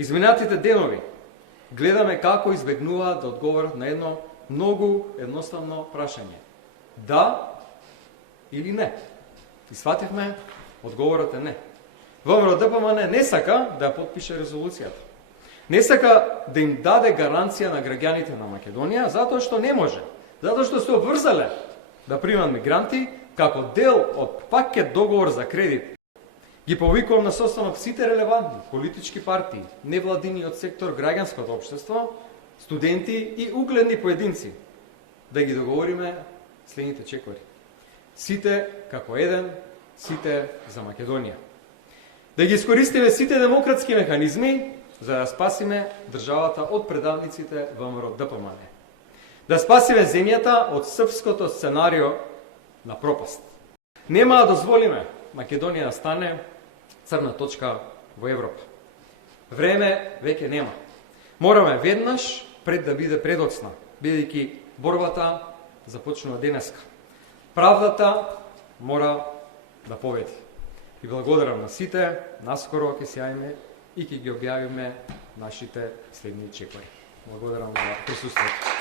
Изминатите денови гледаме како избегнуваат да одговорат на едно многу едноставно прашање. Да или не? И свативме, одговорот е не. ВМРО-ДПМН не сака да ја потпише резолуцијата. Не сака да им даде гаранција на граѓаните на Македонија, затоа што не може. Затоа што се обврзале да примат мигранти како дел од пакет договор за кредит. Ги повикувам на состанок сите релевантни политички партии, невладиниот сектор, граѓанското општество, студенти и угледни поединци, да ги договориме следните чекори. Сите како еден, сите за Македонија. Да ги искористиме сите демократски механизми за да спасиме државата од предавниците ВМРО-ДПМН. Да спасиме земјата од српското сценарио на пропаст. Нема да дозволиме Македонија да стане црна точка во Европа. Време веќе нема. Мораме веднаш пред да биде предоцна, бидејќи борбата започнува денеска. Правдата мора да победи. И благодарам на сите, наскоро ќе се јавиме и ќе ги објавиме нашите следни чекори. Благодарам за присуствието.